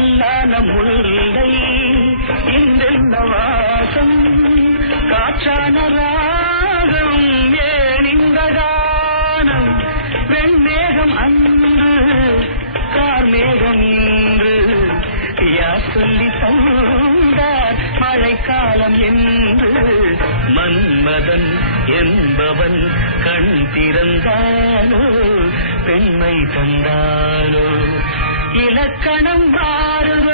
கல்லான முல்லை இன்றென்ன வாசம் காற்றான ராகம் ஏன் இந்த கானம் வெண்மேகம் அன்று கார்மேகம் இன்று யார் சொல்லி தந்தார் மழைக்காலம் என்று மன்மதன் என்பவன் கண் திறந்தானோ பெண்மை தந்தானோ இலக்கணம் மாறுவ